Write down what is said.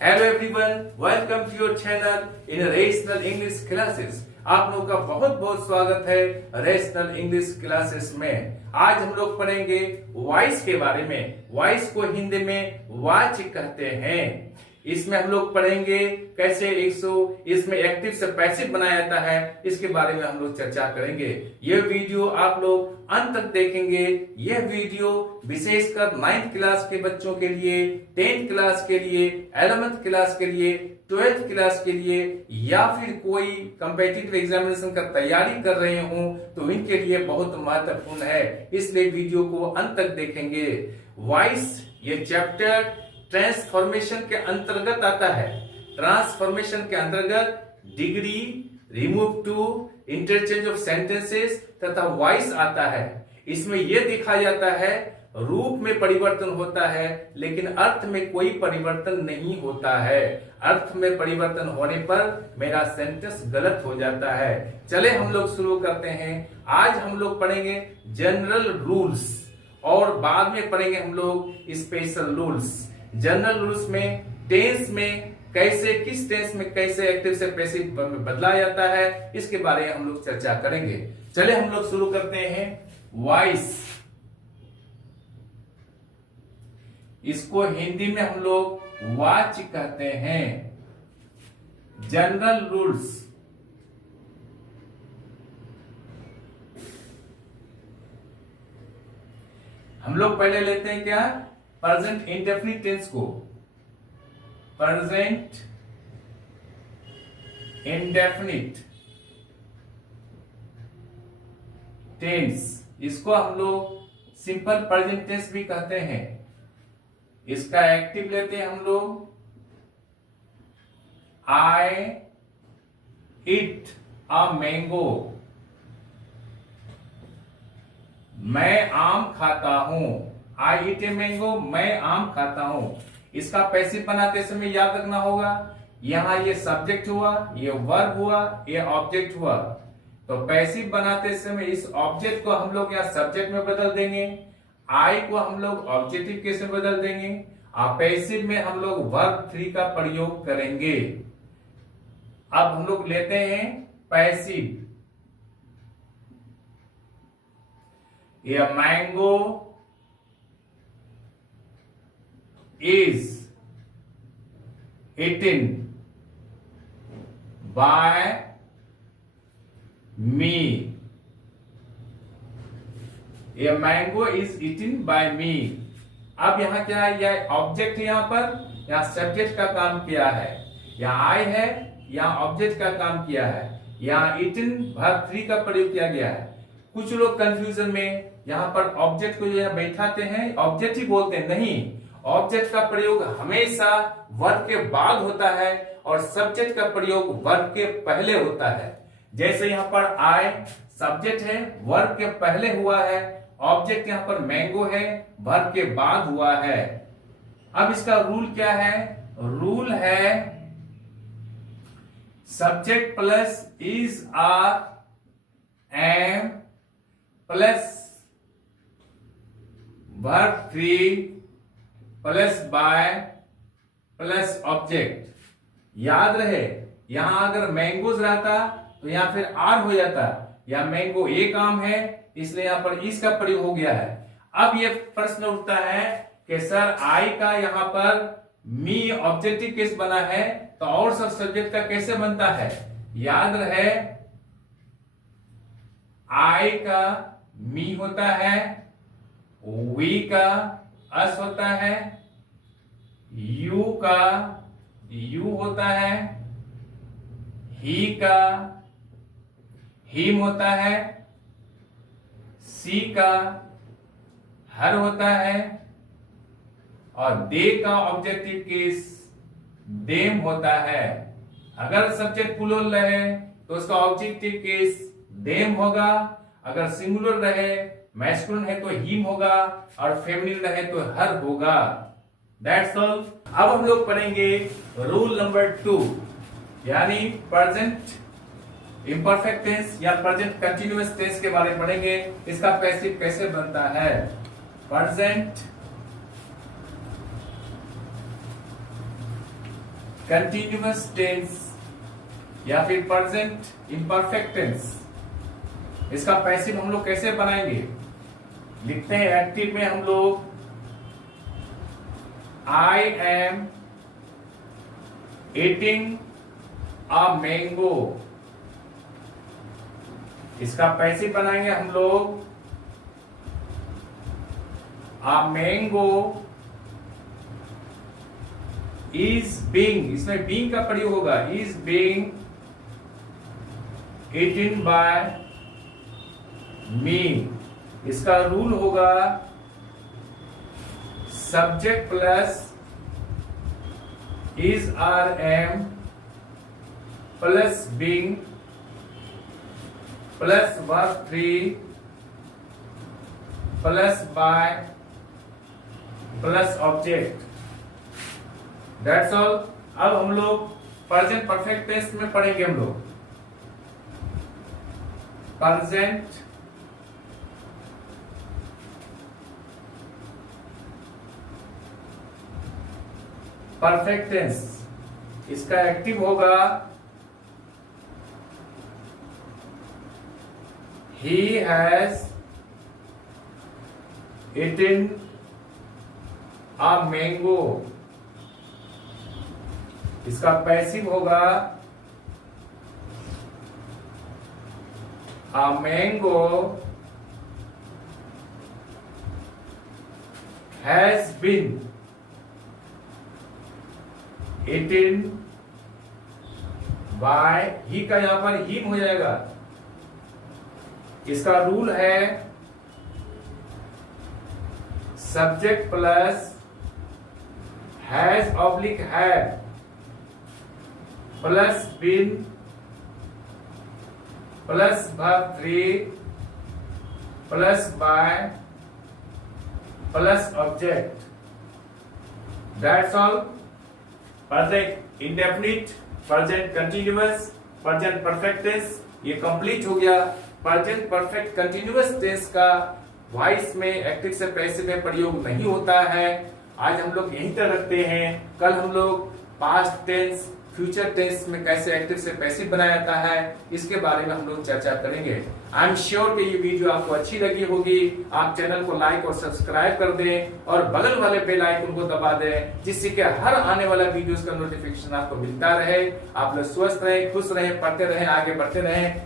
Hello everyone, welcome to your channel in rational English classes. आप लोगों का बहुत बहुत स्वागत है रेशनल इंग्लिश क्लासेस में। आज हम लोग पढ़ेंगे वॉइस के बारे में। वॉइस को हिंदी में वाच कहते हैं। इसमें हम लोग पढ़ेंगे कैसे इसमें एक्टिव से पैसिव बनाया जाता है, इसके बारे में हम लोग चर्चा करेंगे। यह वीडियो आप लोग अंत तक देखेंगे। यह वीडियो विशेषकर 9th क्लास के बच्चों के लिए, 10th क्लास के लिए, 11th क्लास के लिए, 12th क्लास के लिए या फिर कोई कॉम्पिटिटिव एग्जामिनेशन का तैयारी कर रहे हो तो इनके लिए बहुत महत्वपूर्ण है, इसलिए वीडियो को अंत तक देखेंगे। वॉइस ये चैप्टर ट्रांसफॉर्मेशन के अंतर्गत आता है। ट्रांसफॉर्मेशन के अंतर्गत degree, remove too, interchange of sentences तथा वॉइस आता है। इसमें यह दिखाया जाता है रूप में परिवर्तन होता है लेकिन अर्थ में कोई परिवर्तन नहीं होता है। अर्थ में परिवर्तन होने पर मेरा सेंटेंस गलत हो जाता है। चले हम लोग शुरू करते हैं। आज हम लोग पढ़ेंगे जनरल रूल्स और बाद में पढ़ेंगे हम लोग स्पेशल रूल्स। जनरल रूल्स में टेंस में कैसे, किस टेंस में कैसे एक्टिव से पैसिव बदला जाता है, इसके बारे में हम लोग चर्चा करेंगे। चले हम लोग शुरू करते हैं। वॉइस, इसको हिंदी में हम लोग वाच कहते हैं। जनरल रूल्स, हम लोग पहले लेते हैं क्या, प्रेजेंट इंडेफिनिट टेंस को। प्रेजेंट इंडेफिनिट टेंस, इसको हम लोग सिंपल प्रेजेंट टेंस भी कहते हैं। इसका एक्टिव लेते हैं हम लोग आई इट अ मैंगो, मैं आम खाता हूं। आई इट ए मैंगो, मैं आम खाता हूं। इसका पैसिव बनाते समय याद रखना होगा, यहां ये सब्जेक्ट हुआ, ये वर्ब हुआ, ये ऑब्जेक्ट हुआ। तो पैसिव बनाते समय इस ऑब्जेक्ट को हम लोग यहाँ सब्जेक्ट में बदल देंगे, आई को हम लोग ऑब्जेक्टिव केस में बदल देंगे, और पैसिव में हम लोग वर्ब 3 का प्रयोग करेंगे। अब हम लोग लेते हैं पैसिव। ये mango is eaten by me. ये mango is eaten by me। अब यहां क्या है, यह ऑब्जेक्ट है, यहां पर यहां सब्जेक्ट का काम किया है, यहां आई है, यहां ऑब्जेक्ट का काम किया है, यहां eaten वर्ब 3 का प्रयोग किया गया है। कुछ लोग कंफ्यूजन में यहां पर ऑब्जेक्ट को जो बैठाते हैं ऑब्जेक्ट ही बोलते हैं, नहीं, ऑब्जेक्ट का प्रयोग हमेशा वर्ब के बाद होता है और सब्जेक्ट का प्रयोग वर्ब के पहले होता है। जैसे यहां पर आई सब्जेक्ट है, वर्ब के पहले हुआ है, ऑब्जेक्ट यहां पर मैंगो है, वर्ब के बाद हुआ है। अब इसका रूल क्या है, रूल है subject plus is, are, am plus verb 3 plus by plus object. याद रहे, यहां अगर मैंगोज रहता तो यहां फिर आर हो जाता, या मैंगो एक आम है इसलिए यहां पर इसका प्रयोग हो गया है। अब ये प्रश्न उठता है कि सर आई का यहां पर मी ऑब्जेक्टिव केस बना है तो और सब सब्जेक्ट का कैसे बनता है। याद रहे, आई का मी होता है, वी का अस होता है, यू का यू होता है, ही का हिम होता है, सी का हर होता है, और दे का ऑब्जेक्टिव केस देम होता है। अगर सब्जेक्ट प्लूरल रहे तो उसका ऑब्जेक्टिव केस देम होगा, अगर सिंगुलर रहे मैस्कुलिन है तो हिम होगा, और फेमिनिन रहे तो हर होगा। That's all. अब हम लोग पढ़ेंगे रूल नंबर 2, यानी प्रेजेंट इम्परफेक्ट टेंस या प्रेजेंट कंटिन्यूअस टेंस के बारे में पढ़ेंगे। इसका पैसिव कैसे बनता है। प्रेजेंट कंटिन्यूअस टेंस या फिर प्रेजेंट इम्परफेक्ट टेंस, इसका पैसिव हम लोग कैसे बनाएंगे? लिखते हैं एक्टिव में हम लोग I am eating a mango, इसका पैसिव बनाएंगे हम लोग अ मैंगो इज बीइंग, इसमें बीइंग का प्रयोग होगा, is being eaten by me, इसका रूल होगा subject plus is are am plus being plus verb 3 plus by plus object, that's all. अब हम लोग प्रेजेंट परफेक्ट टेंस में पढ़ेंगे हम लोग प्रेजेंट परफेक्ट टेंस, इसका एक्टिव होगा he has eaten a mango, इसका पैसिव होगा a mango has been eaten by, he का यहां पर हिम हो जाएगा, इसका रूल है subject plus has oblique had plus been plus verb 3 plus by plus object, that's all. Present indefinite, present continuous, present perfect tense, ये complete हो गया। प्रेजेंट परफेक्ट कंटिन्यूअस टेंस का वॉइस में एक्टिव से पैसिव में प्रयोग नहीं होता है। आज हम लोग यहीं तक रखते हैं, कल हम लोग पास्ट टेंस फ्यूचर टेंस में कैसे एक्टिव से पैसिव बनाया जाता है इसके बारे में हम लोग चर्चा करेंगे। आई एम श्योर कि ये वीडियो आपको अच्छी लगी होगी। आप चैनल को लाइक और सब्सक्राइब कर दें और बगल वाले बेल आइकन को दबा दें, जिससे कि हर आने वाला वीडियोस का नोटिफिकेशन आपको मिलता रहे। आप लोग स्वस्थ रहें, खुश रहें, पढ़ते रहें, आगे बढ़ते रहें।